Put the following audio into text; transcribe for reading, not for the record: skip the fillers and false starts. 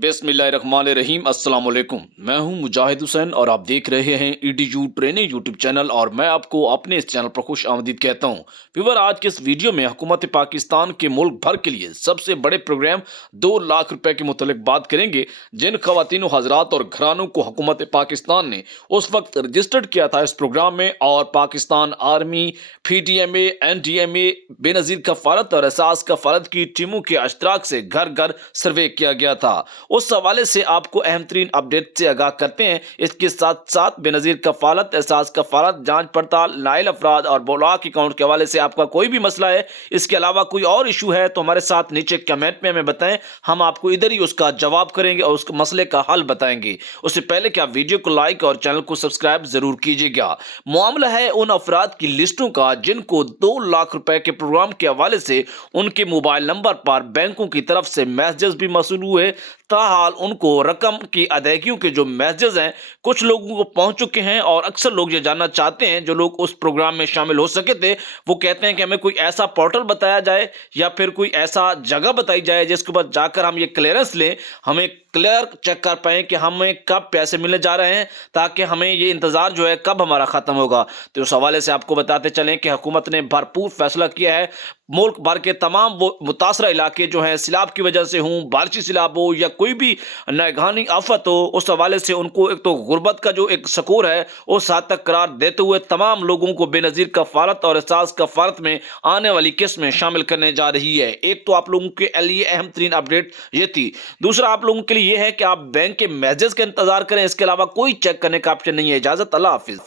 बिस्मिल्लाहिर्रहमानिर्रहीम अस्सलाम वालेकुम। मैं हूं मुजाहिद हुसैन और आप देख रहे हैं ईडीयू ट्रेनिंग यूट्यूब चैनल और मैं आपको अपने इस चैनल पर खुश आमदीद कहता हूं। व्यूअर, आज के इस वीडियो में हुकूमत पाकिस्तान के मुल्क भर के लिए सबसे बड़े प्रोग्राम 2 लाख रुपए के मुतल्लिक बात करेंगे, जिन खवातीन हजरात और घरानों को हुकूमत पाकिस्तान ने उस वक्त रजिस्टर्ड किया था इस प्रोग्राम में, और Pakistan army, PTMA, NDMA, Benazir Kafaalat और एहसास कफालत की टीमों के अशतराक से घर घर सर्वे किया गया था। उस हवाले से आपको अहम तरीन अपडेट से आगाह करते हैं। इसके साथ साथ बेनज़ीर कफालत, एहसास कफालत, जांच पड़ताल, नाइल अफराद और ब्लॉक अकाउंट के हवाले से आपका कोई भी मसला है, इसके अलावा कोई और इशू है, तो हमारे साथ नीचे कमेंट में हमें बताएं। हम आपको इधर ही उसका जवाब करेंगे और उस मसले का हल बताएंगे। उससे पहले कि आप वीडियो को लाइक और चैनल को सब्सक्राइब जरूर कीजिएगा। मामला है उन अफराद की लिस्टों का जिनको 2 लाख रुपए के प्रोग्राम के हवाले से उनके मोबाइल नंबर पर बैंकों की तरफ से मैसेजेस भी मौसूल हुए। ताहाल उनको रकम की अदायगियों के जो मैसेजेस हैं कुछ लोगों को पहुंच चुके हैं, और अक्सर लोग ये जानना चाहते हैं, जो लोग उस प्रोग्राम में शामिल हो सके थे, वो कहते हैं कि हमें कोई ऐसा पोर्टल बताया जाए या फिर कोई ऐसा जगह बताई जाए जिसके ऊपर जाकर हम ये क्लियरेंस लें, हमें क्लियर चेक कर पाएं कि हमें कब पैसे मिलने जा रहे हैं, ताकि हमें ये इंतजार जो है कब हमारा खत्म होगा। तो उस हवाले से आपको बताते चलें कि हुकूमत ने भरपूर फैसला किया है। मुल्क भर के तमाम वो मुतासरा इलाके जो हैं सैलाब की वजह से हों, बारिशी सैलाब हो या कोई भी नगहानी आफत हो, उस हवाले से उनको एक तो गुर्बत का जो एक सकूर है उस हद तक करार देते हुए तमाम लोगों को बेनज़ीर कफालत और एहसास कफालत में आने वाली किस्त में शामिल करने जा रही है। एक तो आप लोगों के लिए अहम तरीन अपडेट ये थी। दूसरा आप लोगों के लिए ये है कि आप बैंक के मैसेज का इंतजार करें, इसके अलावा कोई चेक करने का ऑप्शन नहीं है। इजाजत, अल्लाह हाफिज।